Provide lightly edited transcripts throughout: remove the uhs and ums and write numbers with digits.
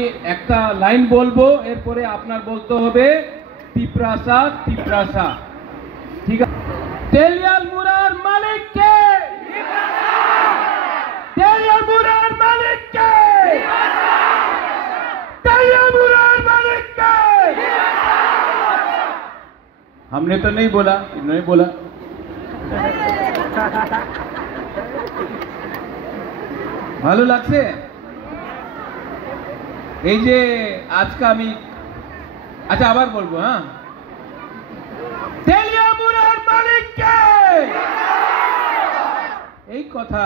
একটা লাইন বলবো, এরপরে আপনার বলতে হবে তিপ্রাসা তিপ্রাসা, ঠিক আছে? তেলিয়াল মুরার মালিক কে? তেলিয়াল মুরার মালিক কে? तेलियाल मुरार मालिक के? हमने तो नहीं बोला, इन्होंने बोला। ভালো লাগছে এই যে আজকে আমি, আচ্ছা আবার বলবো, হ্যাঁ, তেলিয়াল মুরার মালিক কে? এই কথা,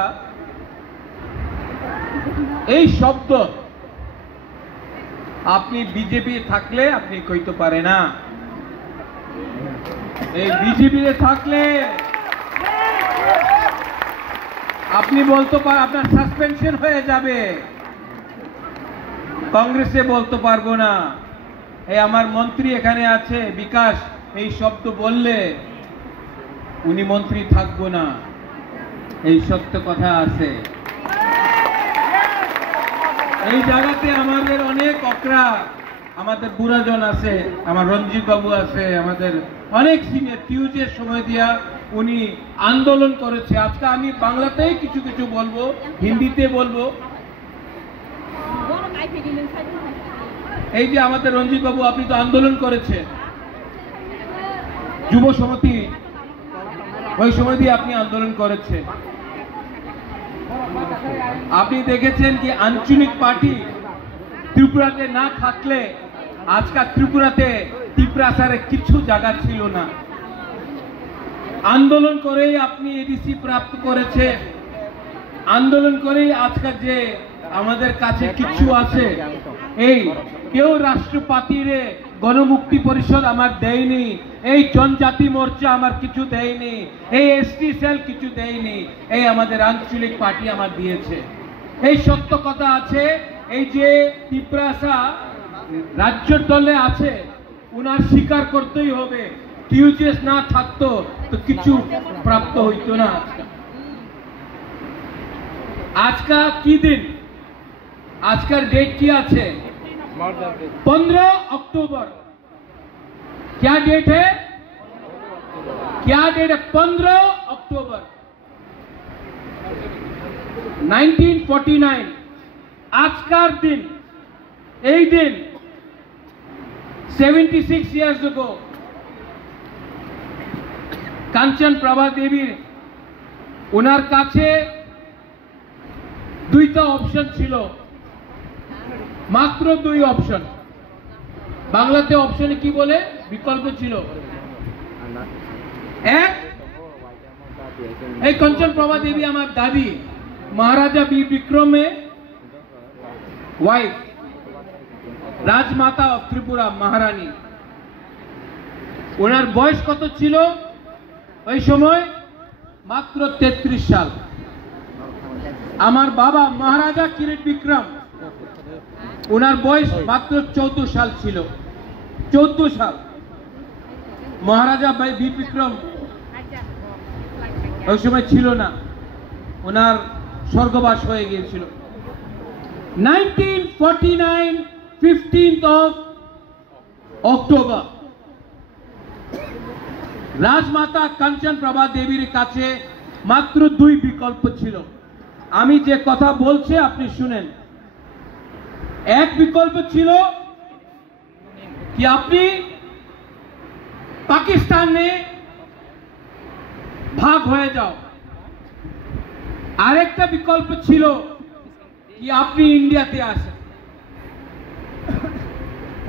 এই শব্দ আপনি বিজেপি থাকলে আপনি কইতে পারে না, এই বিজেপি থাকলে আপনি বলতে পারেন, আপনার সাসপেনশন হয়ে যাবে, কংগ্রেসে বলতে পারবো না। এই আমার মন্ত্রী এখানে আছে বিকাশ, এই শব্দ বললে উনি মন্ত্রী থাকবো না, এই সত্য কথা আছে। এই জায়গাতে আমাদের অনেক অকরা, আমাদের বুড়াজন আছে, আমার রঞ্জিত বাবু আছে, আমাদের অনেক সিনিয়র টিউজের সময় দিয়া উনি আন্দোলন করেছে। আজকে আমি বাংলাতেই কিছু কিছু বলবো, হিন্দিতে বলবো। এই যে আমাদের রঞ্জিত বাবু, আপনি তো আন্দোলন করেছেন যুব সমিতি, ওই সময় দিয়ে আপনি আন্দোলন করেছেন। আপনি দেখেছেন কি আঞ্চলিক পার্টি ত্রিপুরাতে না থাকলে আজকাল ত্রিপুরাতে তিপ্রাসারে কিছু জায়গা ছিল না। আন্দোলন করেই আপনি এডিসি প্রাপ্ত করেছে, আন্দোলন করেই আজকাল যে আমাদের কাছে কিছু আছে। এই কেউ রাষ্ট্রপতিরে গণমুক্তি পরিষদ আমার দেয়নি, এই জনজাতি মোর্চা আমার কিছু দেয়নি, এই এসটি সেল কিছু দেয়নি, এই আমাদের আঞ্চলিক পার্টি আমার দিয়েছে। এই সত্য কথা আছে। এই যে তিপ্রাসা রাজ্যের দলে আছে, উনার স্বীকার করতেই হবে, টিউজেস না থাকতো তো কিছু প্রাপ্ত হইতো না। আজকা কি দিন, আজকের ডেট কি আছে? 15 अक्टूबर। क्या डेट है? क्या डेट है? 15 अक्टूबर 1949। আজকার দিন, এই দিন 76 years ago কাঞ্চন প্রভা দেবীর, ওনার কাছে দুইটা অপশন ছিল, মাত্র দুই অপশন। বাংলাতে অপশনে কি বলে, বিকল্প ছিল। এক, এই কাঞ্চন প্রভা দেবী আমার দাদি মহারাজা বীর বিক্রমে ওয়াইফ, রাজমাতা অফ ত্রিপুরা, মহারানী। ওনার বয়স কত ছিল ওই সময়? মাত্র 33 সাল। আমার বাবা মহারাজা কিরিট বিক্রম, ওনার বয়স মাত্র 14 সাল ছিল। 14 সাল। মহারাজা বীর বিক্রম ওই সময় ছিল না, ওনার স্বর্গবাস হয়ে গিয়েছিল। 1949 15th of October রাজমাতা কাঞ্চন প্রভা দেবীর কাছে মাত্র দুই বিকল্প ছিল। আমি যে কথা বলছি আপনি শুনেন। এক বিকল্প ছিল কি আপনি পাকিস্তানে ভাগ হয়ে যাও, আরেকটা বিকল্প ছিল কি আপনি ইন্ডিয়াতে আসেন।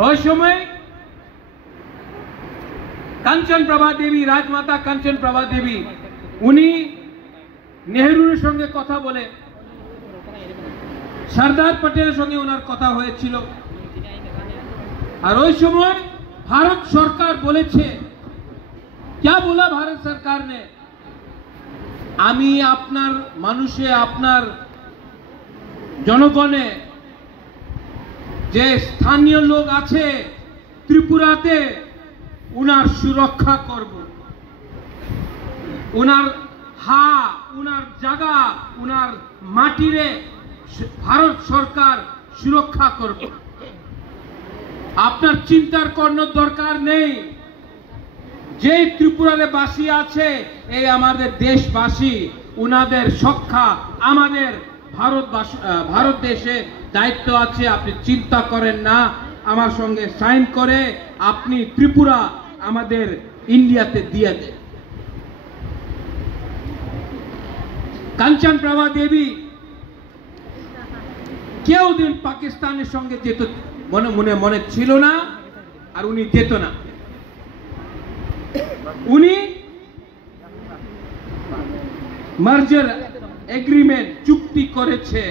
ওই সময় কাঞ্চন প্রভা দেবী, রাজমাতা কাঞ্চন প্রভা দেবী, উনি নেহরুর সঙ্গে কথা বলে, সরদার পটেলের সঙ্গে ওনার কথা হয়েছিল। আর ওই সময় ভারত সরকার বলেছে, क्या बोला भारत सरकार ने, আমি আপনার মানুষে, আপনার জনগণে যে স্থানীয় লোক আছে ত্রিপুরাতে, উনার সুরক্ষা করব, উনার উনার জায়গা, উনার মাটিরে ভারত সরকার সুরক্ষা করবে। আপনার চিন্তার কোনো দরকার নেই। যে ত্রিপুরারে বাসী আছে এই আমাদের দেশবাসী, উনাদের সখ্যা আমাদের ভারত দেশে দায়িত্ব আছে। আপনি চিন্তা করেন না, আমার সঙ্গে সাইন করে আপনি ত্রিপুরা আমাদের ইন্ডিয়াতে দিয়ে দেন। কাঞ্চন প্রভা দেবী কেউ দিন পাকিস্তানের সঙ্গে যেত মনে ছিল না, আর উনি যেত না। উনি মার্জার এগ্রিমেন্ট চুক্তি করেছে।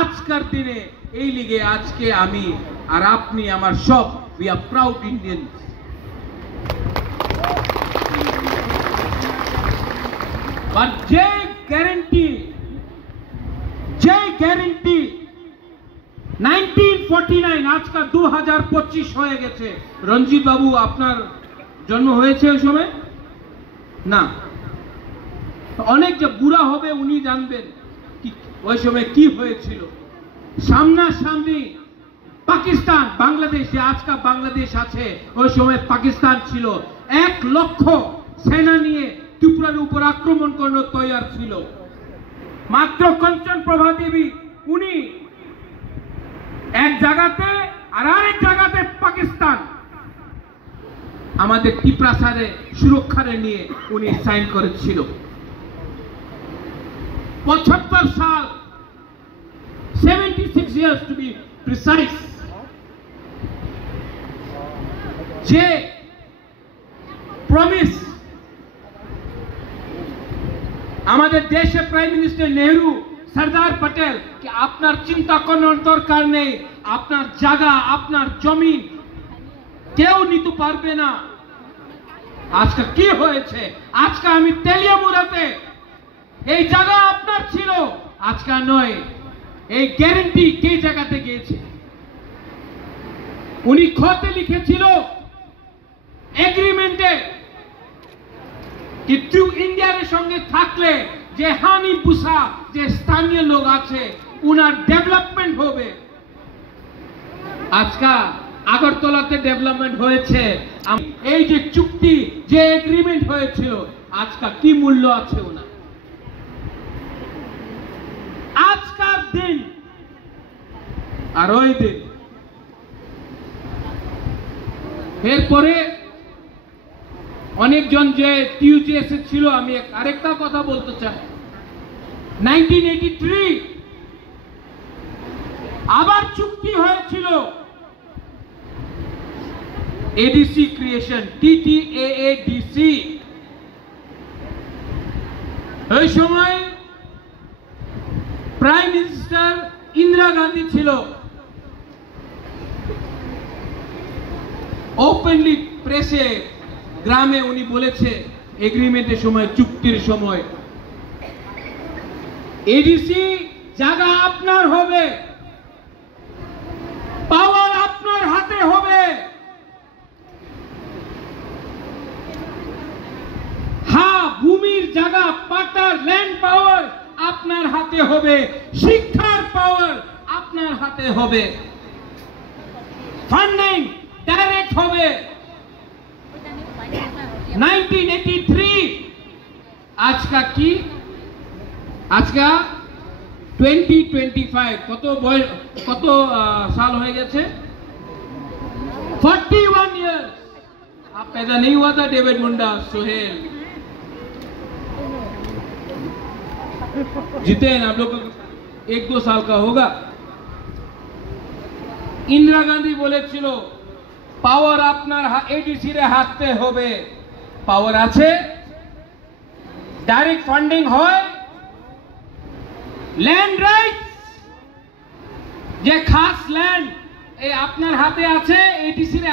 আজকের দিনে এই লিগে আজকে আমি আর আপনি আমার সব উই আর প্রাউড ইন্ডিয়ান। আর যে গ্যারেন্টি 1949 আজকাল 2025 হয়ে গেছে। রঞ্জিত বাবু আপনার জন্ম হয়েছে ওই সময় না? অনেক যে বুড়া হবে উনি জানবেন ওই সময় কি হয়েছিল। সামনাসামনি পাকিস্তান, বাংলাদেশ, যে আজকাল বাংলাদেশ আছে ওই সময় পাকিস্তান ছিল। 1 লক্ষ সেনা নিয়ে ত্রিপুরার উপর আক্রমণ করতে তৈরি ছিল। মাত্র কাঞ্চন প্রভা দেবী উনি এক জায়গাতে আর আরেক জায়গাতে পাকিস্তান আমাদের টিপ্রাসারে সুরক্ষারে নিয়ে উনি সাইন করেছিল। 75 সাল, 76 years to be precise, যে প্রমিস আমাদের দেশে প্রাইম মিনিস্টার নেহরু, সরদার পটেল কি আপনার চিন্তা করার দরকার নেই, আপনার জায়গা আপনার জমি কেউ নিতে পারবে না। আজকে কি হয়েছে? আজকে আমি তেলিয়ামুড়াতে এই জায়গা আপনার ছিল, আজকে নয়। এই গ্যারেন্টি কে জায়গাতে গিয়েছে? উনি খতে লিখেছিল এগ্রিমেন্টে कि तू इंडिया रे संगे थाकले जे हानि बुसा जे स्थानीय लोग आछे उनार डेवलपमेंट होबे। आजका আগরতলাতে ডেভেলপমেন্ট হয়েছে। এই যে চুক্তি যে এগ্রিমেন্ট হয়েছিল আজকা কি মূল্য আছে ওনার? আজকার দিন আর ওই দিন। এরপরে অনেকজন যে টিউজিএস ছিল, আমি আরেকটা কথা বলতে চাই। 1983 আবার চুক্তি হয়েছিল এডিসি ক্রিয়েশন, TTAADC। ওই সময় প্রাইম মিনিস্টার ইন্দিরা গান্ধী ছিল। ওপেনলি প্রেসে গ্রামে উনি বলেছে এগ্রিমেন্টের সময়, চুক্তির সময়, এডিসি জায়গা আপনার হবে, পাওয়ার আপনার হাতে হবে। হ্যাঁ, ভূমির জায়গা, পাটার ল্যান্ড পাওয়ার আপনার হাতে হবে, শিক্ষার পাওয়ার আপনার হাতে হবে, ফান্ডিং ডাইরেক্ট হবে। 1983 আজকা কি? আজকা 2025 কত साल हो गए? 41 years। आप पैदा नहीं हुआ था डेविड मुंडा, सोहेल जितेन, आप लोग 1-2 साल का होगा। इंदिरा गांधी बोले ছিল পাওয়ার আপনার এডিসি রে হাতে হবে। পাওয়ার আছে, ডাইরেক্ট ফান্ডিং হয়, ল্যান্ড রাইট যে খাস ল্যান্ড এই আপনার হাতে আছে, এডিসি রে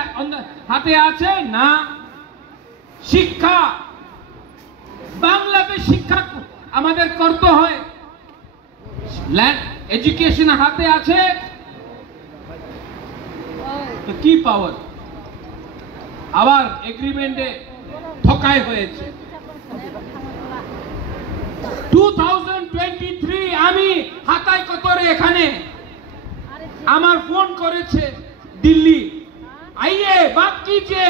হাতে আছে না। শিক্ষা, বাংলাতে শিক্ষা আমাদের করতে হয়, ল্যান্ড এডুকেশন হাতে আছে, তো কি পাওয়ার? আবার এগ্রিমেন্টে ঠকাই হয়েছে। 2023 আমি হাতায় কতরে এখানে আমার ফোন করেছে দিল্লি बात कीजिए,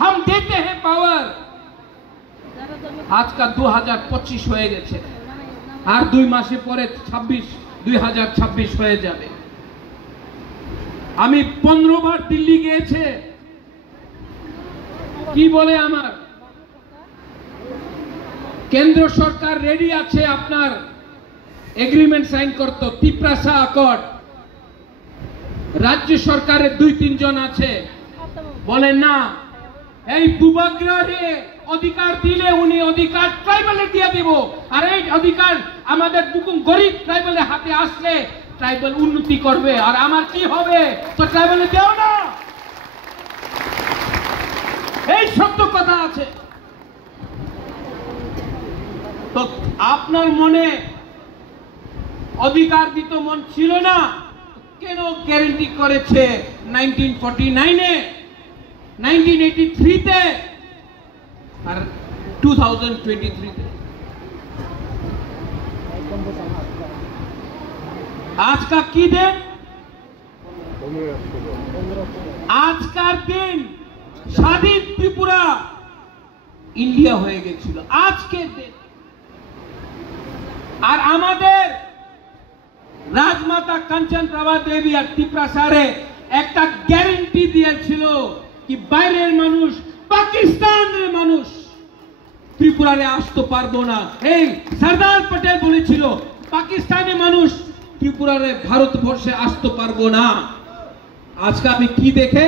हम देते हैं पावर। आज का 2025 হয়ে গেছে, আর 2 মাসে পরে 2026 হয়ে যাবে। আমি 15 বার দিল্লি গিয়েছে, কি বলে আমার কেন্দ্র সরকার রেডি আছে আপনার এগ্রিমেন্ট সাইন করতে, তিপ্রাসা অ্যাকর্ড। রাজ্য সরকারের 2-3 জন আছে, বলে না এই বুবাগ্রারে অধিকার দিলে উনি অধিকার ট্রাইবালে দিয়ে দিব, আর এই অধিকার আমাদের বুকুম গরিব ট্রাইবালের হাতে আসলে ট্রাইবাল উন্নতি করবে, আর আমার কি হবে তো ট্রাইবালে দেও না। এই সত্য কথা আছে। তো আপনার মনে অধিকার দিতে মন ছিল না, কেন গ্যারান্টি করেছে 1949-এ, 1983-তে আর 2023-তে? আজকা কি দিন? আজকার দিন স্বাধীন ত্রিপুরা ইন্ডিয়া হয়ে গেছিল আজকের দিন। আর আমাদের রাজমাতা কাঞ্চন প্রভা দেবী আর ত্রিপ্রাসারে একটা গ্যারান্টি দিয়েছিল কি বাইরের মানুষ, পাকিস্তানের মানুষ ত্রিপুরারে আসতে পারবো না। এই সরদার পটেল বলেছিল পাকিস্তানি মানুষ ত্রিপুরারে ভারতবর্ষে আসতে পারবো না। আজকে আমি কি দেখে,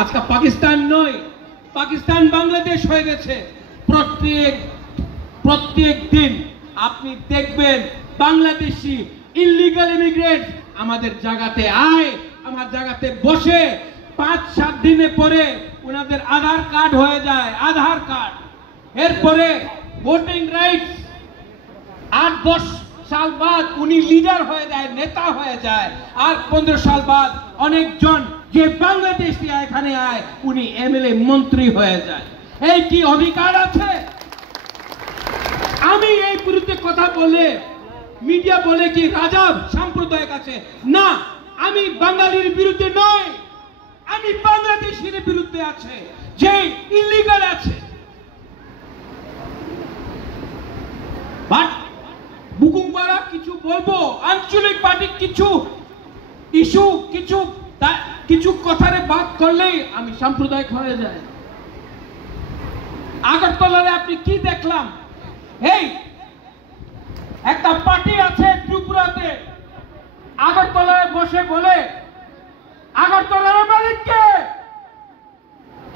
আজকে পাকিস্তান নয়, পাকিস্তান বাংলাদেশ হয়ে গেছে। প্রত্যেক দিন আপনি দেখবেন বাংলাদেশি ইলিগাল ইমিগ্রেন্ট আমাদের জায়গাতে আয়, আমার জায়গাতে বসে, 5-7 দিনে পরে ওনাদের আধার কার্ড হয়ে যায়, আধার কার্ড। এরপরে ভোটিং রাইটস, 8-10 সাল বাদ উনি লিডার হয়ে যায়, নেতা হয়ে যায়। আর 15 সাল বাদ অনেকজন যে বাংলাদেশি এখানে আয় উনি এমএলএ মন্ত্রী হয়ে যায়। এই কি অধিকার আছে? আমি এই বিরুদ্ধে কথা বলে মিডিয়া বলে কি রাজা সাম্প্রদায়িক আছে, না, আমি বাঙালির বিরুদ্ধে নয়, আমি বাংলাদেশের বিরুদ্ধে আছে যে ইলিগাল আছে। বাট বুকুমবাড়া কিছু বলবো, আঞ্চলিক পার্টি কিছু ইস্যু কিছু কথারে বাদ করলেই আমি সাম্প্রদায়িক হয়ে যায়। আগরতলারে আপনি কি দেখলাম? এই একটা পার্টি আছে ত্রিপুরাতে, আগরতলায় বসে বলে আগরতলার মালিককে,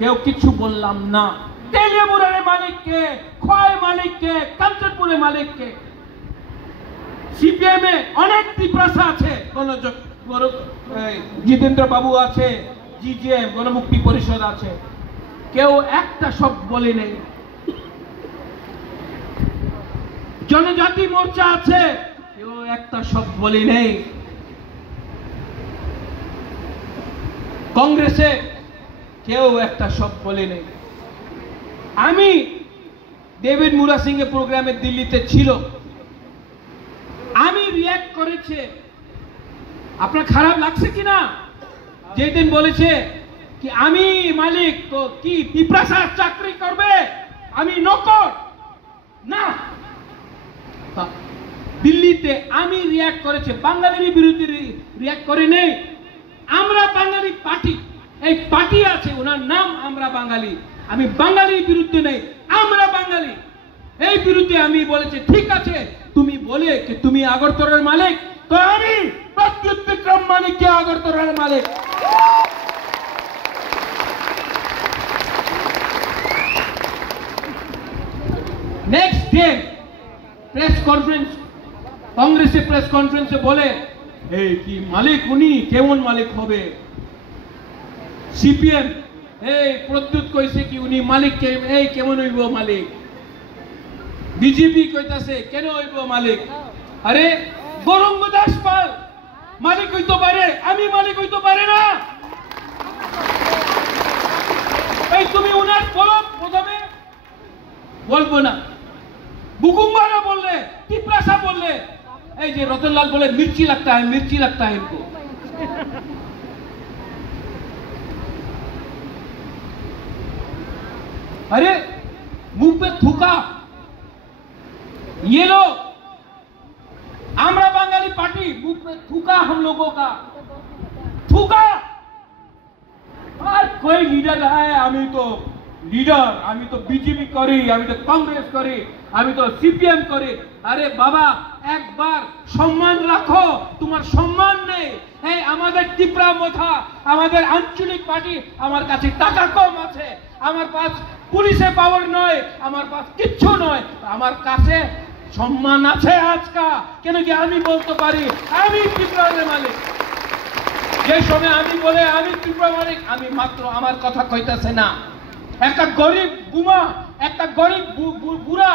কেউ কিছু বললাম না। তেলিয়ামুরের মালিককে, খোয়াই মালিককে, কাঞ্চনপুরের মালিককে। সিপিএম এ অনেক ত্রিপ্রাসা আছে, জিতেন্দ্র বাবু আছে, জিজেএম গণমুক্তি পরিষদ আছে, কেউ একটা শব্দ বলে নেই। জনজাতি মোর্চা আছে, কেউ একটা শব্দ বলে নেই। কংগ্রেসে কেউ একটা শব্দ বলে নেই। আমি ডেভিড মুরা সিং এর প্রোগ্রামে দিল্লিতে ছিল, আমি রিঅ্যাক্ট করেছে। আপনার খারাপ লাগছে কিনা? যেদিন বলেছে কি আমি মালিক, তো কি ত্রিপ্রাসার চাকরি করবে, আমি নকর না। দিল্লিতে আমি রিঅ্যাক্ট করেছে, বাঙালির বিরুদ্ধে রিঅ্যাক্ট করে নেই। আমরা বাঙালি পার্টি, এই পার্টি আছে, ওনার নাম আমরা বাঙালি। আমি বাঙালির বিরুদ্ধে নেই, আমরা বাঙালি। এই বিরুদ্ধে আমি বলেছি ঠিক আছে, তুমি বলে কি তুমি আগরতলার মালিক, তো আমি প্রদ্যুৎ বিক্রম মানিককে আগরতলার মালিক। নেক্সট ডে প্রেস কনফারেন্স, কংগ্রেসের প্রেস কনফারেন্সে বলে এই কি মালিক উনি কেমন মালিক হবে? সিপিএম এই প্রদ্যুৎ কইছে কি উনি মালিক, এই কেমন হইব মালিক? বিজেপি কইতাছে কেন হইব মালিক? আরে গৌরঙ্গ দাস পাল মালিক হইতে পারে, আমি মালিক হইতে পারে না। এই তুমি উনার বলো, প্রথমে বলবো না। বুকুমবাড়া বললে, ত্রিপ্রাসা বললে, এই যে রতনলাল বলে মির্চি লাগতা है, मिर्ची लगता है इनको। अरे मुंह पे थूका। ये लोग आमरा बंगाली पार्टी मुंह पे थूका, हम लोगों का थूका। और कोई लीडर है, हमें तो लीडर, हमें तो बीजेपी करी, हमें तो कांग्रेस करी, हमें तो सीपीएम करी। अरे बाबा एक बार सम्मान रखो, तुम्हार सम्मान নেই। এই আমাদের ত্রিপুরা মথা, আমাদের আঞ্চলিক পার্টি, আমার কাছে টাকা কম আছে, আমার কাছে পুলিশে পাওয়ার নয়, আমার কাছে কিচ্ছু নয়, আমার কাছে সম্মান আছে আজকা। কেন কি আমি বলতে পারি আমি ত্রিপুরার মালিক। যে সময় আমি বলে আমি ত্রিপুরা মালিক, আমি মাত্র আমার কথা কইতাছে না। একটা গরিব বুমা, একটা গরিব বুড়া,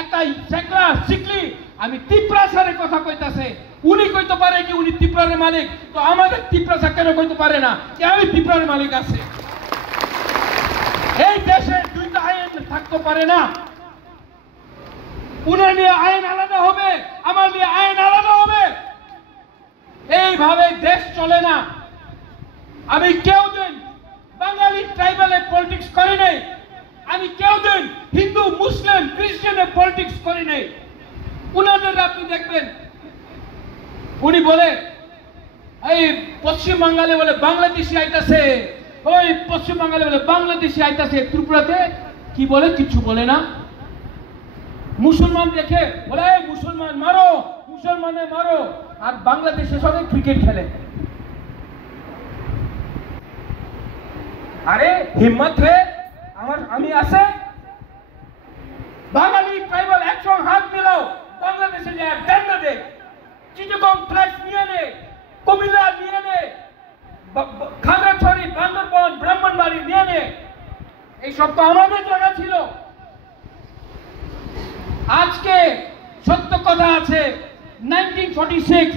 একটা শেখলা শিকলি আমি ত্রিপুরা সারে কথা কইতাছে। উনি কইতে পারে কি উনি ত্রিপুরার মালিক, তো আমাদের ত্রিপুরা সা কেন কইতে পারে না যে আমি ত্রিপুরার মালিক আছে? এই দেশে দুইটা আইন থাকতে পারে না। উনার নিয়ে আইন আলাদা হবে, আমার নিয়ে আইন আলাদা হবে। এইভাবে দেশ চলে না। আমি কেউ দিন বাঙালি ট্রাইবালে পলিটিক্স করি নাই, আমি কেউ দিন হিন্দু মুসলিম খ্রিস্টানে পলিটিক্স করি নাই। উনাদের আপনি দেখবেন উনি বলে এই পশ্চিম বাঙালি বলে বাংলাদেশি আইতাছে, ওই পশ্চিম বাঙালি বলে বাংলাদেশি আইতাছে। ত্রিপুরাতে কি বলে? কিছু বলে না। মুসলমান দেখে বলে মুসলমান মারো, মুসলমানে মারো। আর বাংলাদেশের সঙ্গে ক্রিকেট খেলে। আরে হিম্মত রে আমার, আমি আছে বাঙালি ট্রাইবাল একসঙ্গে হাত মিলাও, বাংলাদেশে যে ড্যান্ডা দে, চিটাগং ফ্ল্যাট নিয়ে নে, কুমিল্লা নিয়ে নে, খাগড়াছড়ি, বান্দরবান, ব্রাহ্মণবাড়ি নিয়ে নে। এইসব তো আমাদের জায়গা ছিল। আজকে সত্য কথা আছে, 1946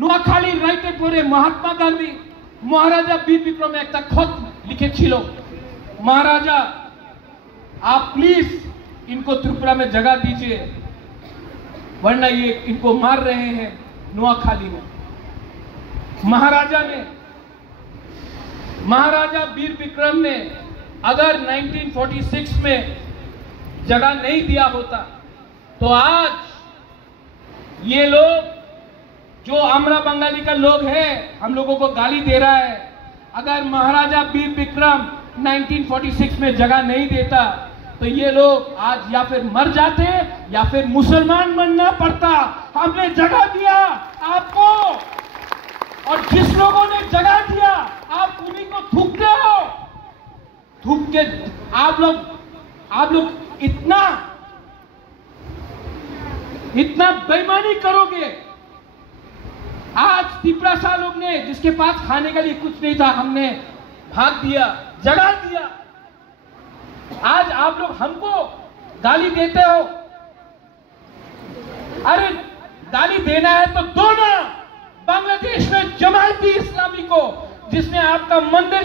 নোয়াখালীর রাইতে পরে মহাত্মা গান্ধী মহারাজা বীর বিক্রমে একটা খত লিখেছিল, महाराजा आप प्लीज इनको त्रिपुरा में जगह दीजिए वरना ये इनको मार रहे हैं नोआखाली में। महाराजा वीर विक्रम ने अगर 1946 में जगह नहीं दिया होता तो आज ये लोग जो आमरा बंगाली का लोग है हम लोगों को गाली दे रहा है, अगर महाराजा वीर विक्रम 1946 में जगह नहीं देता तो ये लोग आज या फिर मर जाते या फिर मुसलमान बनना पड़ता। हमने जगह दिया आपको, और जिस लोगों ने जगह दिया आप उन्हीं को थूकते हो। थूक के आप लोग इतना बेईमानी करोगे। आज त्रिपुरा सा लोग ने जिसके पास खाने के लिए कुछ नहीं था, हमने भाग दिया, जगह दिया। आज आप लोग हमको गाली देते हो। अरे गाली देना है तो दो ना। बांग्लादेश में जमायती इस्लामी को जिसने आपका मंदिर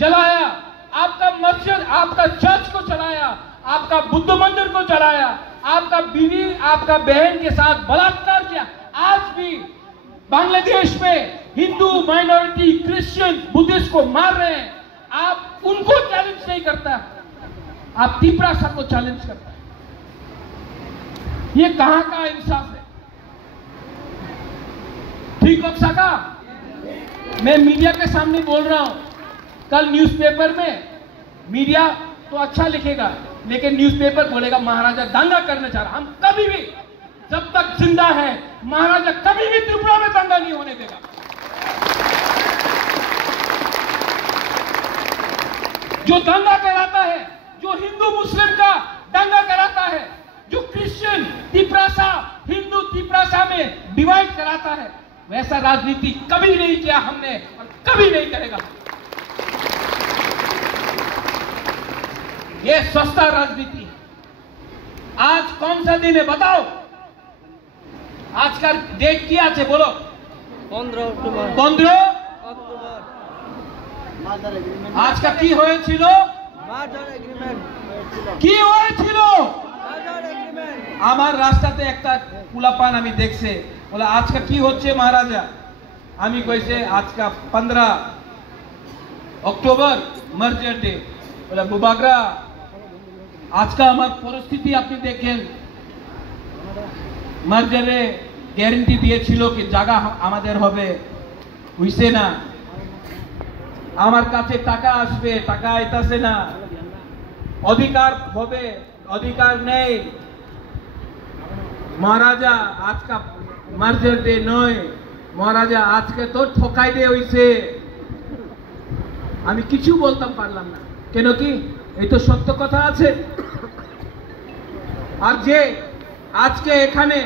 जलाया, आपका मस्जिद, आपका चर्च को जलाया, आपका बुद्ध मंदिर को जलाया, आपका बीवी, आपका बहन के साथ बलात्कार किया, आज भी बांग्लादेश में हिंदू माइनॉरिटी क्रिश्चियन बुद्धिस्ट को मार रहे हैं। आप उनको चैलेंज नहीं करता, आप त्रिपुरा सा को चैलेंज करता है। ये कहां का इंसाफ है? ठीक हो सका? मैं मीडिया के सामने बोल रहा हूं। कल न्यूज़पेपर में मीडिया तो अच्छा लिखेगा लेकिन न्यूज़पेपर बोलेगा महाराजा दंगा करना चाह रहा। हम कभी भी जब तक जिंदा है महाराजा कभी भी त्रिपुरा में दंगा नहीं होने देगा। जो दंगा कराता है, जो हिंदू मुस्लिम का दंगा कराता है, जो क्रिश्चियन त्रिपुरा हिंदू त्रिपुरा में डिवाइड कराता है, वैसा राजनीति कभी नहीं किया हमने और कभी नहीं करेगा। ये सस्ता राजनीति। आज कौन सा दिन है बताओ? आज का डेट क्या है बोलो? 15 অক্টোবর। 15 অক্টোবর। आज का কি হয়েছিল? মার্জার এগ্রিমেন্ট কি হয়েছিল? মার্জার এগ্রিমেন্ট। আমার রাস্তাতে একটা পুলাপান আমি দেখছে বলে আজকে কি হচ্ছে মহারাজা? আমি কইছে আজকে 15 অক্টোবর মার্জার ডে। বলে বুবাগরা আজকে আমার পরিস্থিতি আপনি দেখেন, মার্জারে গ্যারেন্টি দিয়েছিল কি জায়গা আমাদের হবে, হইছে না। আমার কাছে টাকা আসবে, টাকা আইতাছে না। অধিকার হবে, অধিকার নেই। মহারাজা আজকা মার্জার ডে নয়, মহারাজা আজকে তো ঠকাই দিয়ে হইছে। আমি কিছু বলতাম পারলাম না, কেন কি এই তো সত্য কথা আছে। আর যে আজকে এখানে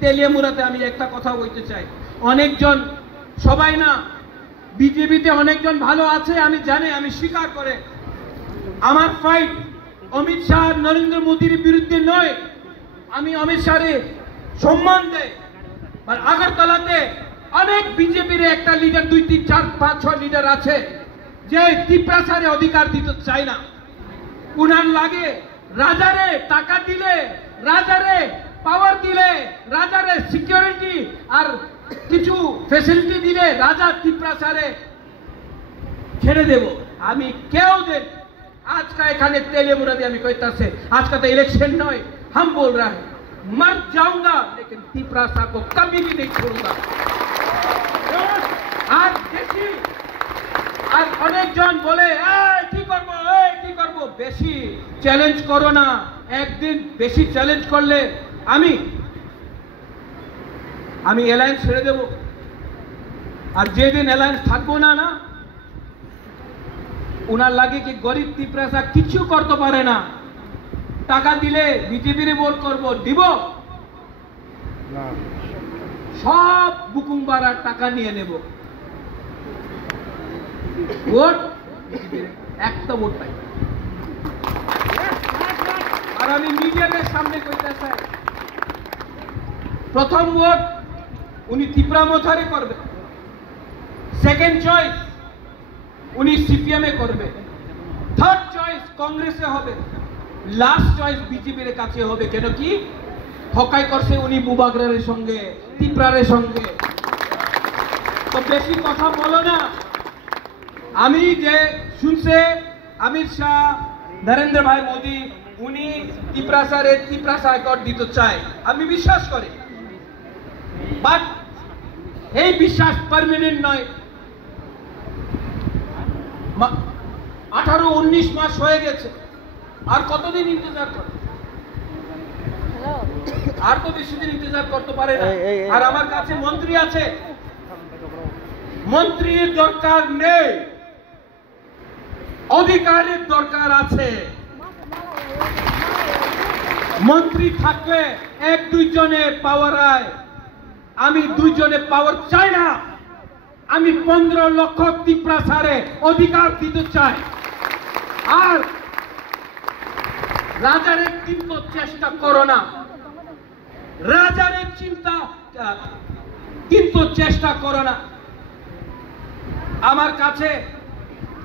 তেলিয়ামুড়াতে আমি একটা কথা বলতে চাই, অনেকজন, সবাই না, বিজেপিতে অনেকজন ভালো আছে আমি জানি, আমি স্বীকার করে। আমার ফাইট অমিত শাহ নরেন্দ্র মোদীর বিরুদ্ধে নয়, আমি অমিত শাহের সম্মান দেই। আর আগরতলাতে অনেক বিজেপির একটা লিডার, 2, 3, 4, 5, 6 লিডার আছে যে তিপ্রাসারে অধিকার দিতে চায় না। উনার লাগে রাজারে টাকা দিলে, রাজারে পাওয়ার দিলে, রাজারে সিকিউরিটি আর কিছু ফ্যাসিলিটি দিলে রাজা তিপ্রাসারে ছেড়ে দেব। আমি কেউ দেব आज का एखाने तेलियामुड़ा में कहते आज का तो इलेक्शन नय, हम बोल रहे हैं मर जाऊंगा लेकिन तिप्रासा को कभी भी नहीं छोड़ूंगा। आज देखी आज अनेक जन बोले की करबो बेशी चैलेंज करो ना, एक दिन बेशी चैलेंज कर ले आमी एलायंस छेड़े देव। और जे दिन एलायंस थाकबो ना ना उनार लागे कि गरीब तिप्रासा किछु करते पारे ना, टाका दिले बीजेपी भोट करबो দিব, सब बुकुमबारा टाका निये नेब, ভোট একটা ভোট পাই। আর আমি মিডিয়ার সামনে কইতে চাই, প্রথম ভোট উনি ত্রিপুরা মথারে করবে, সেকেন্ড চয়েস উনি সিপিএম এ করবে, থার্ড চয়েস কংগ্রেসে হবে, লাস্ট চয়েস বিজেপির কাছে হবে। কেন কি হকাই করছে উনি মুবাগরারের সঙ্গে, ত্রিপুরারের সঙ্গে। তো বেশি কথা বলো না। আমি যে শুনছে অমিত শাহ নরেন্দ্র ভাই মোদী উনি ত্রিপুরাসারে ত্রিপুরাসা একট দিতে চায়, আমি বিশ্বাস করি। বাট এই বিশ্বাস পার্মানেন্ট নয়। 18-19 মাস হয়ে গেছে, আর কতদিন ইন্তজার করে? আর তো বেশি দিন ইন্তজার করতে পারে না। আর আমার কাছে মন্ত্রী আছে, মন্ত্রীর দরকার নেই, অধিকারীর দরকার আছে। মন্ত্রী থাকলে 1-2 জনে পাওয়ার আয়, আমি 2 জনে পাওয়ার চাই না। আমি 15 লক্ষ ত্রিপুরাসারে অধিকার দিতে চাই। আর রাজারে কিন্তু চেষ্টা করো না, রাজারে চিন্তা কিন্তু চেষ্টা করো না। আমার কাছে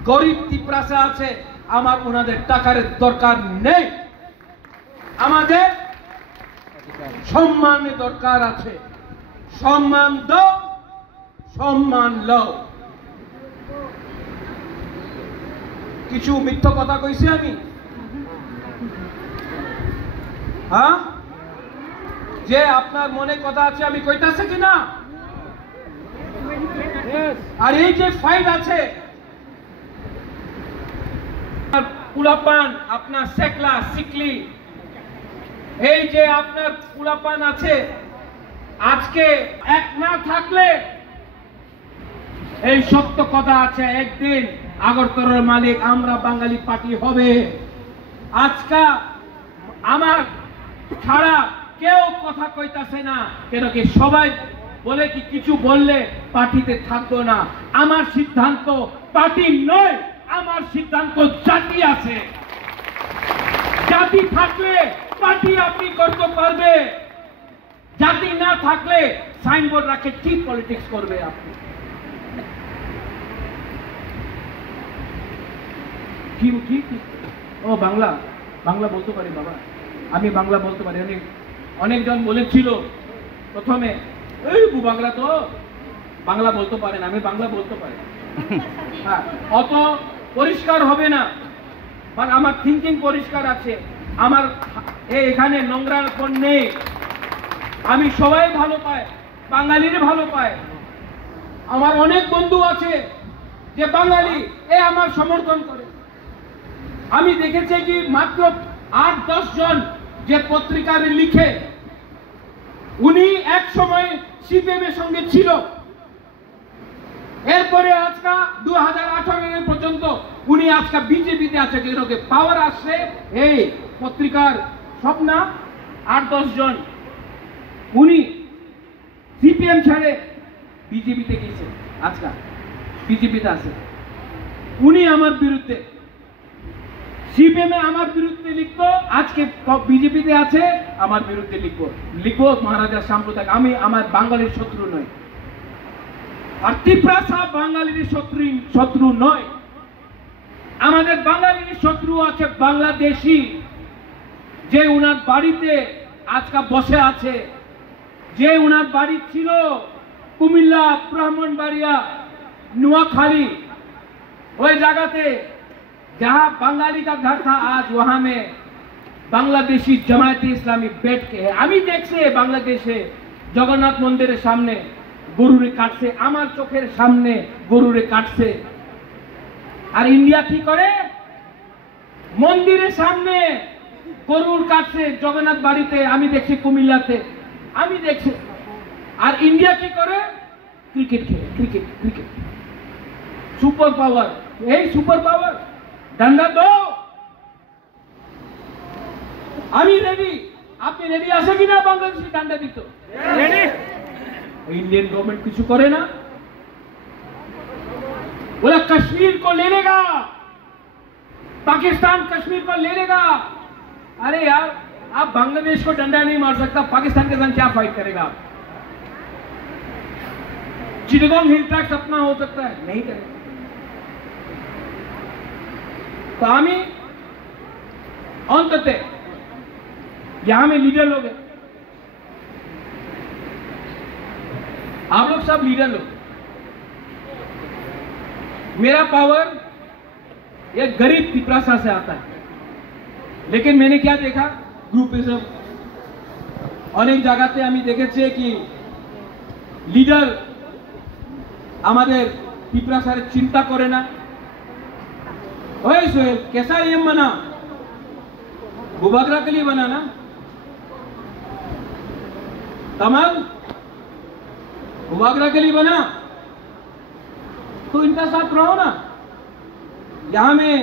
গরিব ত্রিপুরাসা আছে, আমার ওনাদের টাকার দরকার নেই, আমাদের সম্মানের দরকার আছে। সম্মান দাও, সম্মান লও। কিছু মিথ্যা কথা কইছি আমি? হ্যাঁ, যে আপনার মনে কথা আছে আমি কইতাছে কিনা? আর এই যে ফাইট আছে পুলাপান, আপনার সেকলা সিকলি, এই যে আপনার পুলাপান আছে, আজকে এক না থাকলে এই সত্য কথা আছে, একদিন আগরতলার মালিক আমরা বাঙালি পার্টি হবে। আজকে আমার ছাড়া কেউ কথা কইতাছে না, কেন কি সবাই বলে কি কিছু বললে পার্টিতে থাকবো না। আমার সিদ্ধান্ত পার্টি নয়, আমার সিদ্ধান্ত জাতি আছে। জাতি থাকলে পার্টি আপনি করতে পারবে, জাতি না থাকলে সাইনবোর্ড রাখে কি পলিটিক্স করবে আপনি? কি ও বাংলা বাংলা বলতে পারি বাবা, আমি বাংলা বলতে পারি। অনেকজন বলেছিল প্রথমে এই বাংলা তো বাংলা বলতে পারেন, আমি বাংলা বলতে পারি। হ্যাঁ, অত পরিষ্কার হবে না, মানে আমার থিঙ্কিং পরিষ্কার আছে। আমার এখানে নোংরার কোন নেই, আমি সবাই ভালো পাই, বাঙালিরে ভালো পায়। আমার অনেক বন্ধু আছে যে বাঙালি, আমার সমর্থন করে। আমি দেখেছি কি মাত্র 8-10 জন যে পত্রিকারে লিখে, উনি এক সময় সিপিএম এর সঙ্গে ছিল, এরপরে আজকা 2018 পর্যন্ত উনি আজকা বিজেপিতে আছে। পাওয়ার আসছে এই পত্রিকার সব না 8-10 জন, উনি সিপিএম ছেড়ে বিজেপিতে গেছে, আজকা বিজেপিতে আছে। উনি আমার বিরুদ্ধে, সিপিএম এ আমার বিরুদ্ধে লিখতো, আজকে বিজেপিতে আছে আমার বিরুদ্ধে লিখবো মহারাজা সাম্প্রদায়িক। আমি আমার বাঙালির শত্রু নয়, আর ত্রিপুরা সাহেব বাঙালির শত্রু নয়। আমাদের বাঙালির শত্রু আছে বাংলাদেশি, যে উনার বাড়িতে আজকা বসে আছে, যে উনার বাড়ি ছিল কুমিল্লা, ব্রাহ্মণবাড়িয়া, নোয়াখালী, ওই জায়গাতে जहां बंगाली का घर था, आज वहां में बांग्लादेशी जमायती इस्लामी बैठ के है। আমি দেখছি বাংলাদেশে জগন্নাথ মন্দিরের সামনে গরুরে কাটছে, আমার চোখের সামনে গরুরে কাটছে। আর ইন্ডিয়া কি করে? মন্দিরের সামনে গরুর কাটছে জগন্নাথ বাড়িতে, আমি দেখছি কুমিল্লাতে, আমি দেখছি। আর ইন্ডিয়া কি করে? ক্রিকেট খেলে, ক্রিকেট সুপার পাওয়ার, এই সুপার পাওয়ার। डंडा दो, আমি রেডি। আপনি রেডি আছে কিনা বাংলাদেশি ডান্ডা দিত? রেডি। इंडियन गवर्नमेंट कुछ करे ना, बोला कश्मीर को ले लेगा, पाकिस्तान कश्मीर को ले लेगा। अरे यार, आप बांग्लादेश को डंडा नहीं मार सकता, पाकिस्तान के साथ क्या फाइट करेगा आप? चिटगोंग हिल ट्रैक्स अपना हो सकता है, नहीं करेगा। तो हमें अंततः यहां में लीडर लोग हैं, आप लोग सब लीडर लोग। मेरा पावर एक गरीब पिपरासा से आता है, लेकिन मैंने क्या देखा, ग्रुपिज्म अनेक জায়গাতে আমি দেখেছি কি লিডার আমাদের পিপরাসার চিন্তা করে না। ओए सोहेल, कैसा एम बना? बुबागरा के लिए बना ना? कमल बुबागरा के लिए बना, तो इनका साथ रहो ना। यहां में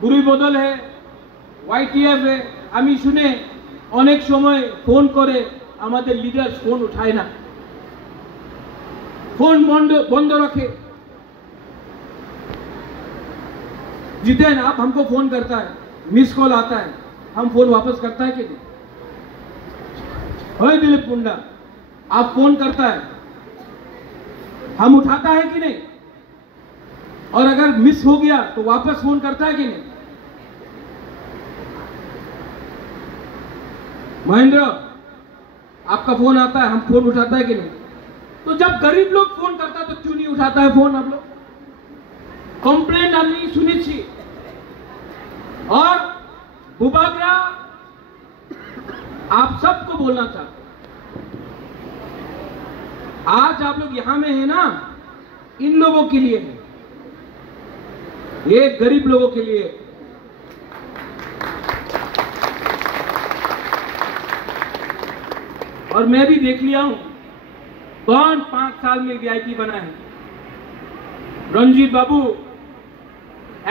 बुरी बदल है, YTF है। আমি শুনে অনেক সময় ফোন করে আমাদের লিডার ফোন উঠায় না, ফোন বন্ধ রাখে। जितेन, आप हमको फोन करता है, मिस कॉल आता है, हम फोन वापस करता है कि नहीं? ओए दिलीप पुंडा, आप फोन करता है, हम उठाता है कि नहीं? और अगर मिस हो गया तो वापस फोन करता है कि नहीं? महेंद्र, आपका फोन आता है, हम फोन उठाता है कि नहीं? तो जब गरीब लोग फोन करता है तो क्यों नहीं उठाता है फोन? आप लोग कंप्लेंट हमने सुनिश्चित। और बुबागरा, आप सबको बोलना चाहते, आज आप लोग यहां में है ना, इन लोगों के लिए है, ये गरीब लोगों के लिए। और मैं भी देख लिया हूं कौन 5 साल में VIP बना है। रंजीत बाबू,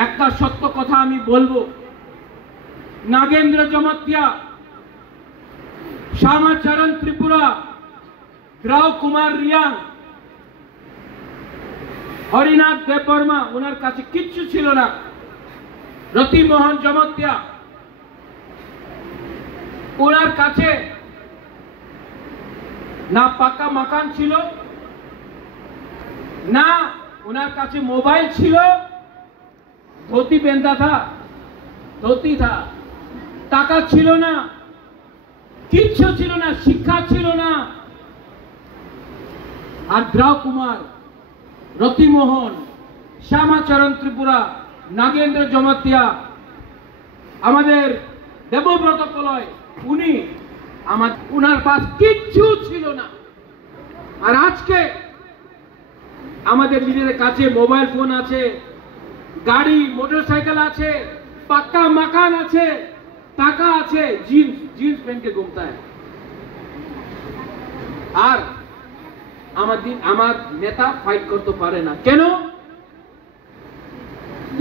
একটা সত্য কথা আমি বলবো, नागेंद्र जमतिया, श्यामाचरण त्रिपुरा, द्राव कुमार रियांग, हरिनाथ देवबर्मा, उनार काছে কিচ্ছু ছিল না। রতিমোহন জমতিয়া, ওনার কাছে না পাকা মাকান ছিল, না ওনার কাছে মোবাইল ছিল, धोती पहनता था, धोती था, টাকা ছিল না, কিচ্ছু ছিল না, শিক্ষা ছিল না। আর দ্রাও কুমার, রতিমোহন, শ্যামাচরণ ত্রিপুরা, নাগেন্দ্র জমতিয়া, আমাদের দেবব্রত কলয় উনি উনার পাশ কিচ্ছু ছিল না। আর আজকে আমাদের লিডারের কাছে মোবাইল ফোন আছে, গাড়ি মোটরসাইকেল আছে, পাক্কা মাকান আছে, টাকা আছে, জিন্স पहन के घूमता है। আর আমার নেতা ফাইট করতে পারে না কেন?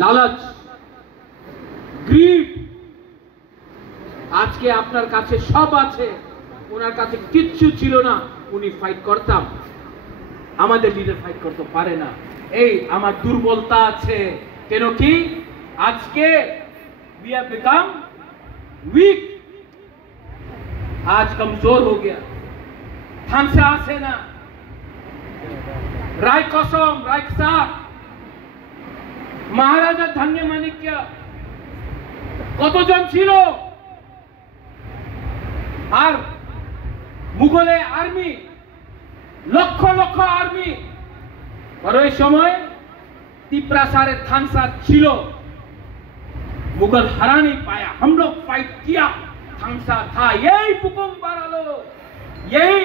লালচ, গ্রিড। আজকে আপনার কাছে সব আছে, ওনার কাছে কিচ্ছু ছিল না, উনি ফাইট করতাম। আমাদের লিডার ফাইট করতে পারে না, এই আমার দুর্বলতা আছে। কেন কি আজকে we have become weak, आज कमजोर हो गया। থামসে আসে না, রায় কসম, রায় সাহ, মহারাজা ধন্য মানিক্য কতজন ছিল, আর মুঘলে আর্মি লক্ষ লক্ষ আর্মি। আর ওই সময় तिपरासारे थानसा छिलो, मुगल हरा नहीं पाया। हम लोग फाइट किया, थानसा था, यही बुकुमबारा लोग, यही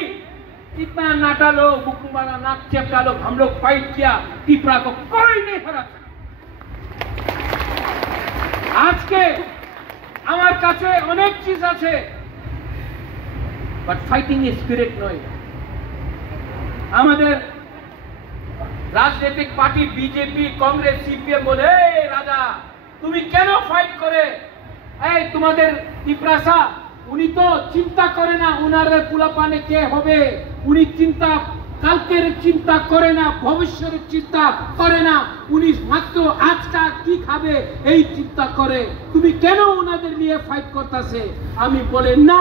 इतना नाटा लोग, बुकुमबारा नाक चेपटा लोग, हम लोग फाइट किया, तिपरा को कोई नहीं हरा सका। आज के আমার কাছে অনেক চিজ আছে, বাট ফাইটিং স্পিরিট নয়। আমাদের রাজনৈতিক পার্টি বিজেপি, কংগ্রেস, সিপিএম বলে রাজা তুমি কেন ফাইট করে? এই তোমাদের তিপ্রাসা উনি তো চিন্তা করে না উনার পুলাপানে কে হবে, উনি চিন্তা কালকের চিন্তা করে না, ভবিষ্যতের চিন্তা করে না, উনি মাত্র আজটা কি খাবে এই চিন্তা করে। তুমি কেন ওনাদের নিয়ে ফাইট করতেছে? আমি বলে না,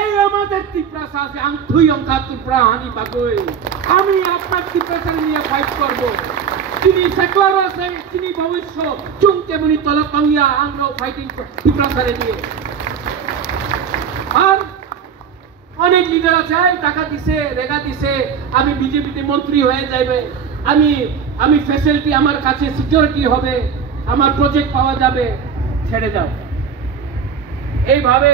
এই আমাদের তিপ্রাসা আছে, আংথুই অঙ্কা তিপ্রা হানি বাগই, আমি আপনার তিপ্রাসা নিয়ে ফাইট করব। তিনি সেকুলার আছে, তিনি ভবিষ্য চুমকে মুনি তলা কাউয়া আমরাও ফাইটিং তিপ্রাসারে নিয়ে। আর অনেক লিডার আছে, টাকা দিছে, রেগা দিছে, আমি বিজেপিতে মন্ত্রী হয়ে যাবে, আমি ফ্যাসিলিটি আমার কাছে সিকিউরিটি হবে, আমার প্রজেক্ট পাওয়া যাবে, ছেড়ে যাও। এইভাবে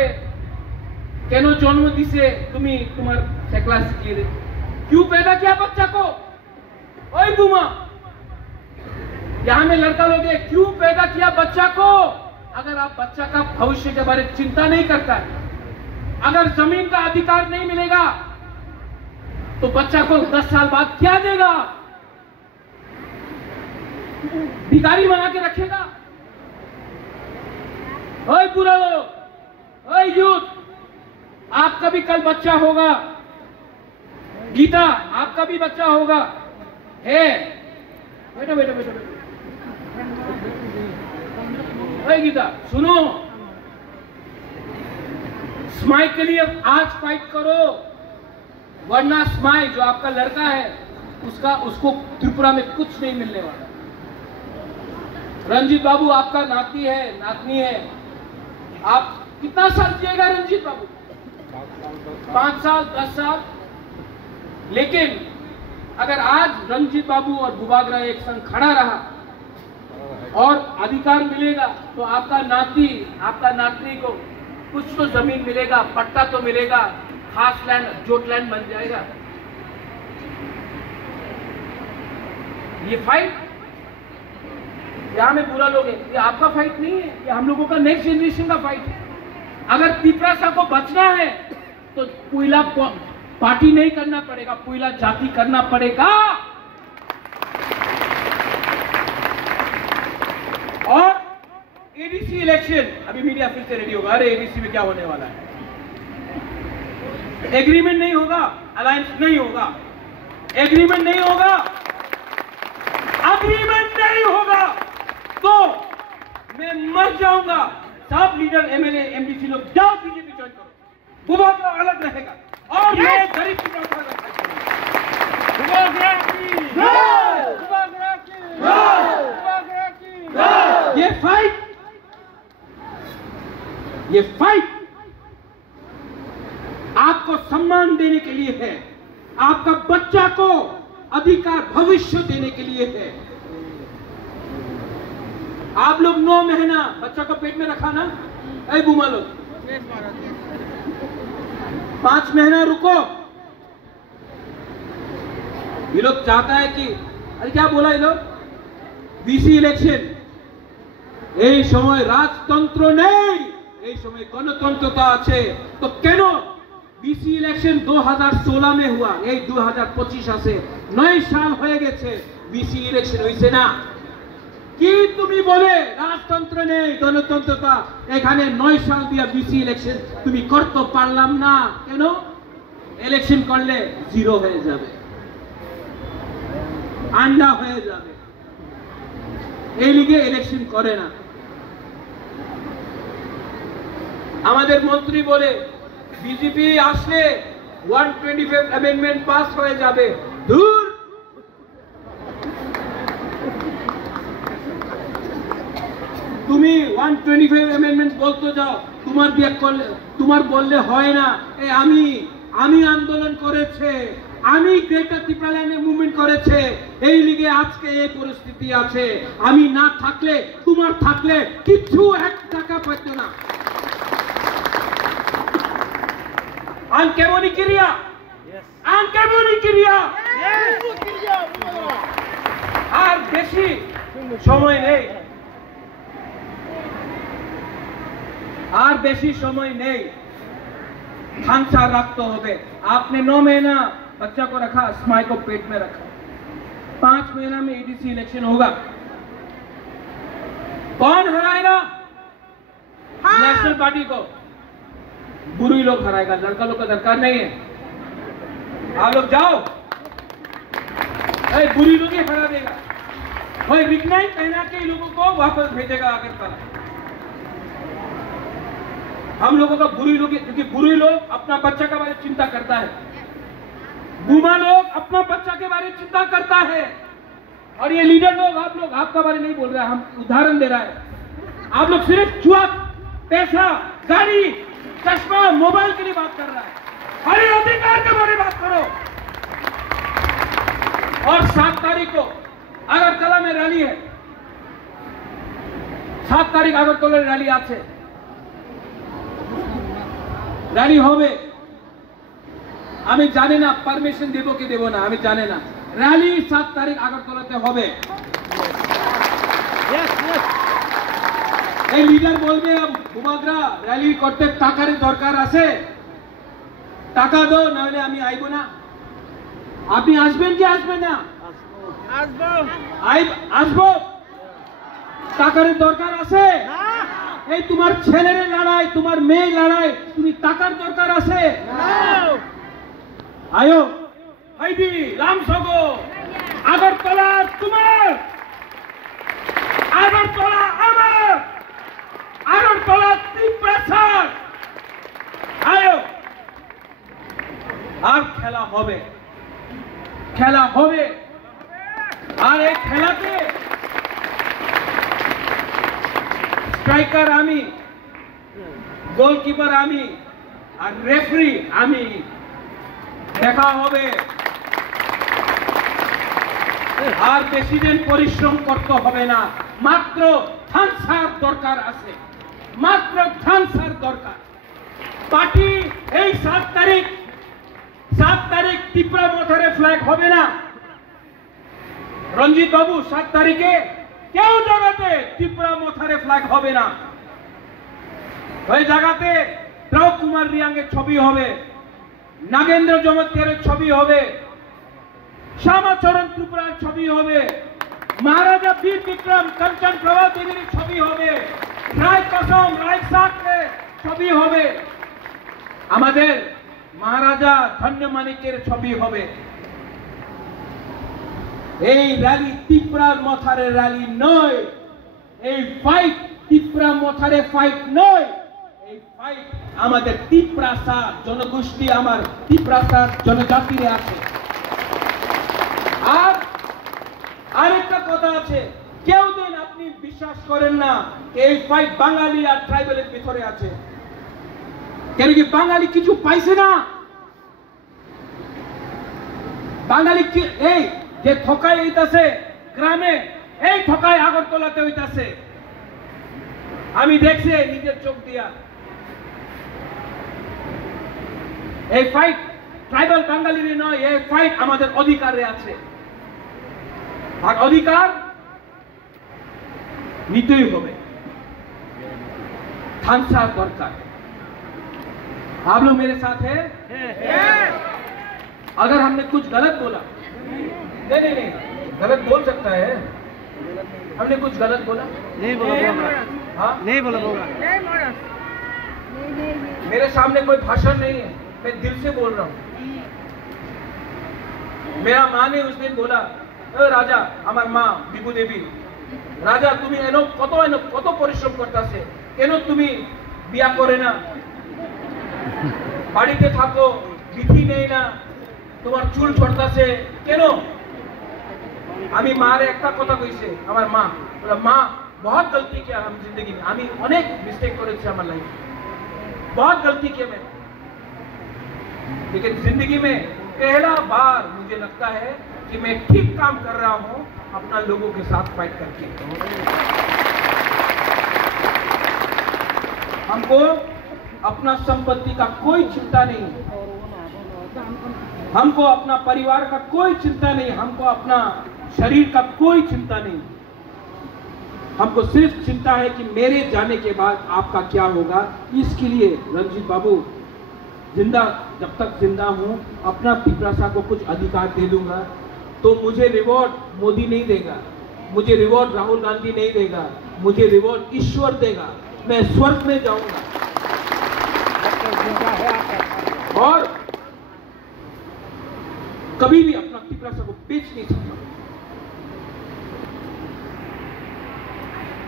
কেন জন্ম দিছে তুমি? তোমার সেকুলার শিখিয়ে क्यों पैदा किया बच्चा को? ओए बुमा, यहाँ में लड़का लोग है, क्यों पैदा किया बच्चा को? अगर आप बच्चा का भविष्य के बारे में चिंता नहीं करता है, अगर जमीन का अधिकार नहीं मिलेगा तो बच्चा को 10 साल बाद क्या देगा? भिखारी बना के रखेगा? ओए बुरा लोग, ओए यूथ, आपका भी कल बच्चा होगा। गीता, आपका भी बच्चा होगा। है बेटा बेटा बेटा बेटा, गीता सुनो, स्माइल के लिए आज फाइट करो, वरना स्माइल जो आपका लड़का है उसको त्रिपुरा में कुछ नहीं मिलने वाला। रंजीत बाबू आपका नाती है, नातनी है, आप कितना साल जिएगा रंजीत बाबू? 5 साल, 10 साल। लेकिन अगर आज रंजीत बाबू और बुबागरा एक संग खड़ा रहा और अधिकार मिलेगा तो आपका नाती, आपका नातनी को कुछ तो जमीन मिलेगा, पट्टा तो मिलेगा, खास लैंड, जोट लैंड बन जाएगा। ये फाइट यहां में बुरा लोग है, ये आपका फाइट नहीं है, ये हम लोगों का नेक्स्ट जनरेशन का फाइट है। अगर तिपरासा को बचना है तो पुइला पार्टी नहीं करना पड़ेगा, पुइला जाति करना पड़ेगा। और एडीसी इलेक्शन, अभी मीडिया फिर से रेडी होगा, अरे एडीसी में क्या होने वाला है? एग्रीमेंट नहीं होगा, अलायंस नहीं होगा, एग्रीमेंट नहीं होगा, अग्रीमेंट नहीं होगा तो मैं मर जाऊंगा। सब लीडर, एमएलए, एमडीसी लोग जाओ बीजेपी ज्वाइन करो, बुबागरा अलग रहेगा और मैं गरीब की बात करूंगा। ये फाइट आपको सम्मान देने के लिए है, आपका बच्चा को अधिकार भविष्य देने के लिए है। आप लोग 9 महीना बच्चा को पेट में रखा ना, ऐ बुमा लोग 5 महीना रुको। ये लोग चाहता है कि अरे क्या बोला ये लोग, बीसी इलेक्शन, এই সময় রাজতন্ত্র নেই, এই সময় গণতন্ত্রতা আছে। তো কেন बीसी इलेक्शन 2016 में हुआ, এই 2025 আছে, 9 সাল হয়ে গেছে, बीसी इलेक्शन হইছে না। কি তুমি বলে রাজতন্ত্র নেই, গণতন্ত্রতা, এখানে 9 সাল দিয়া बीसी ইলেকশন তুমি করতে পারলাম না কেন? ইলেকশন করলে জিরো হয়ে যাবে, আন্ডা হয়ে যাবে, এই লিগে ইলেকশন করে না। আমাদের মন্ত্রী বলে বিজেপি আসলে 125 অ্যামেন্ডমেন্ট পাস হয়ে যাবে। দূর, তুমি 125 অ্যামেন্ডমেন্ট বলতে যাও, তোমার দিয়ে করলে, তোমার বললে হয় না। এই আমি আন্দোলন করেছে, আমি গ্রেটার ত্রিপুরাল্যান্ড মুভমেন্ট করেছে, এই লিগে আজকে এই পরিস্থিতি আছে। আমি না থাকলে, তোমার থাকলে কিছু 1 টাকা পেত না। আন কেমনই ক্রিয়া, আন কেমনই ক্রিয়া, আর বেশি সময় নেই, আর বেশি সময় নেই, खांसा रखते होगे। आपने 9 महीना बच्चा को रखा, स्माई को पेट में रखा, 5 महीना में एडीसी इलेक्शन होगा। कौन हराएगा? नेशनल पार्टी को बुरी लोग हराएगा, लड़का लोग का दरकार नहीं है। आप लोग जाओ, बुरी लोग ही हरा देगा। कोई विज्ञान पहना के लोगों को वापस भेजेगा अगरतला। हम लोगों का बुरी लोग, क्योंकि बुरी लोग अपना बच्चा के बारे में चिंता करता है, बुमा लोग अपना बच्चा के बारे में चिंता करता है, और ये लीडर लोग, आप लोग आपका बारे नहीं बोल रहा है, हम उदाहरण दे रहा है। आप लोग सिर्फ जुआ, पैसा, गाड़ी, चश्मा, मोबाइल के लिए बात कर रहा है। हमारे अधिकार के बारे में बात करो। और 7 तारीख को अगरतला में रैली है, 7 तारीख अगरतला रैली আছে, रैली হবে। আমি জানি না পারমিশন দেব কি দেব না, আমি জানি না। র‍্যালি 7 তারিখ আগরতলাতে হবে। এই লিডার বলবে বুমাগরা র‍্যালি করতে টাকার দরকার আছে, টাকা দাও, না হলে আমি আইব না। আপনি আসবেন কি আসবেন না? আসবো। টাকার দরকার আছে? এই তোমার ছেলের লড়াই, তোমার মেয়ে লড়াই, তুমি টাকার দরকার আছে? আয়ো হাইদি লামসগো, আগরতলা তোমার, আগরতলা আমার, আগরতলা ত্রিপ্রাসার। আয়ো, আর খেলা হবে, খেলা হবে। আর এই খেলাতে স্ট্রাইকার আমি, গোলকিপার আমি, আর রেফারি আমি। দেখা হবে। আর বেশি দিন পরিশ্রম করতে হবে না, মাত্র থানসার দরকার আছে, মাত্র থানসার দরকার। পার্টি এই 7 তারিখ ত্রিপুরা মথারে ফ্ল্যাগ হবে না। রঞ্জিত বাবু 7 তারিখে কেউ জায়গাতে ত্রিপুরা মথারে ফ্ল্যাগ হবে না। ওই জায়গাতে দ্রৌপদী কুমার রিয়াংয়ের ছবি হবে, নাগেন্দ্র জমৎকারের ছবি হবে, শ্যামাচরণ ত্রিপুরার ছবি হবে, মহারাজা বীর বিক্রম কাঞ্চন প্রভা দেবীর ছবি হবে, রায় কসম রায় সাকের ছবি হবে, আমাদের মহারাজা ধন্য মানিকের ছবি হবে। এই র্যালি ত্রিপুরার মথারে র্যালি নয়, এই ফাইট ত্রিপুরা মথারে ফাইট নয়, এই ফাইট আমাদের ত্রিপ্রাসা জনগোষ্ঠী, আমার ত্রিপ্রাসা জনজাতিরে আছে। আর আরেকটা কথা আছে, কেউ দিন আপনি বিশ্বাস করেন না এই ফাইট বাঙালি আর ট্রাইবালের ভিতরে আছে। কেন কি বাঙালি কিছু পাইছে না? বাঙালি কি এই যে ঠকাই হইতাছে গ্রামে, এই ঠকাই আগরতলাতে হইতাছে। আমি দেখছি নিজের চোখ দিয়া। এই ফাইট ট্রাইবাল বাঙালির নয়, এই ফাইট আমাদের অধিকারে আছে। আর অধিকার নিতেই হবে, থামসা দরকার। आप लोग मेरे साथ है? अगर हमने कुछ गलत बोला, नहीं, गलत बोल सकता है। हमने कुछ गलत बोला? नहीं बोला। हाँ, नहीं बोला। मेरे सामने कोई भाषण नहीं है, मैं दिल से बोल रहा हूँ। मेरा माँ ने उस दिन बोला, राजा, हमार माँ बिबू देवी, राजा तुम्हें एनो कत परिश्रम करते केन तुम्हें बिया करे ना, बाड़ीते थाको, बिथि नहीं ना, तुम्हार चुल झड़ताছে केन? आमी मारे একটা কথা কইছে আমার মা, বলে মা बहुत गलती किया हम जिंदगी में, आमी अनेक मिस्टेक করেছি আমার लाइफ, बहुत गलती किया मैं, लेकिन जिंदगी में पहला बार मुझे लगता है कि मैं ठीक काम कर रहा हूं अपना लोगों के साथ फाइट करके। हमको अपना संपत्ति का कोई चिंता नहीं, हमको अपना परिवार का कोई चिंता नहीं, हमको अपना शरीर का कोई चिंता नहीं। हमको सिर्फ चिंता है कि मेरे जाने के बाद आपका क्या होगा। इसके लिए रंजीत बाबू, जिंदा जब तक जिंदा हूं अपना पिपरासा को कुछ अधिकार दे दूंगा, तो मुझे रिवॉर्ड मोदी नहीं देगा, मुझे रिवॉर्ड राहुल गांधी नहीं देगा, मुझे रिवॉर्ड ईश्वर देगा। मैं स्वर्ग में जाऊंगा और कभी भी अपना पिपरासा को बेच नहीं सकता,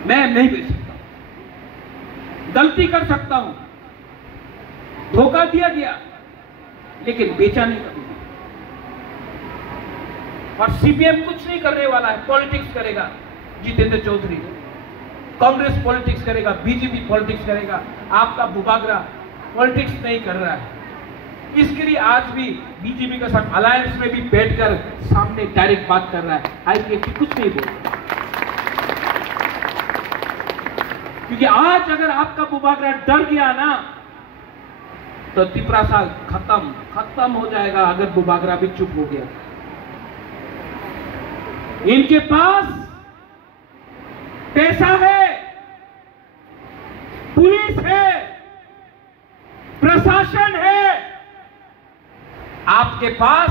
मैं नहीं बेच सकता। गलती कर सकता हूं, धोखा दिया गया, लेकिन बेचा नहीं कभी। और सीपीएम कुछ नहीं करने वाला है, पॉलिटिक्स करेगा जितेंद्र चौधरी, कांग्रेस पॉलिटिक्स करेगा, बीजेपी पॉलिटिक्स करेगा, आपका बुबागरा पॉलिटिक्स नहीं कर रहा है। इसके लिए आज भी बीजेपी के साथ अलायंस में भी बैठकर सामने डायरेक्ट बात कर रहा है, आईपीएफटी कुछ नहीं बोल रहा। क्योंकि आज अगर आपका बुबागरा डर गया ना, तो तिपरासा खत्म हो जाएगा। अगर बुबागरा भी चुप हो गया, इनके पास पैसा है, पुलिस है, प्रशासन है, आपके पास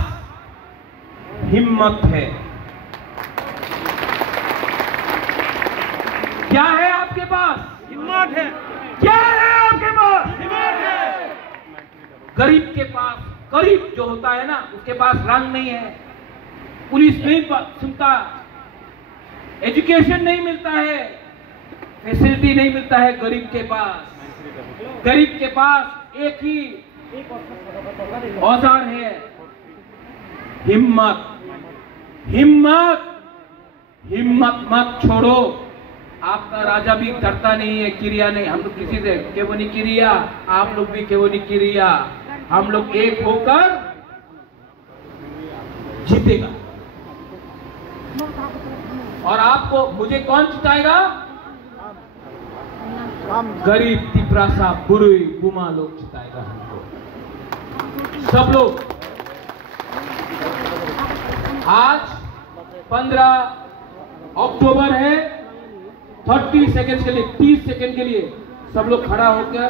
हिम्मत है। क्या है आपके पास? हिम्मत है। क्या है आपके पास? हिम्मत है। गरीब के पास, गरीब जो होता है ना, उसके पास रंग नहीं है, पुलिस नहीं सुनता, एजुकेशन नहीं मिलता है, फैसिलिटी नहीं मिलता है। गरीब के पास एक ही औजार है, हिम्मत। मत छोड़ो। आपका राजा भी करता नहीं है, क्रिया नहीं। हम लोग किसी से केवो नहीं क्रिया, आप लोग भी केवो नहीं क्रिया। हम लोग एक होकर जीतेगा। और आपको, मुझे कौन जिताएगा? गरीब तिपरासा बुरुई बुमा लोग जिताएगा हमको, सब लोग। आज 15 अक्टूबर है, 30 सेकंड के लिए, 30 सेकंड के लिए सब लोग खड़ा होकर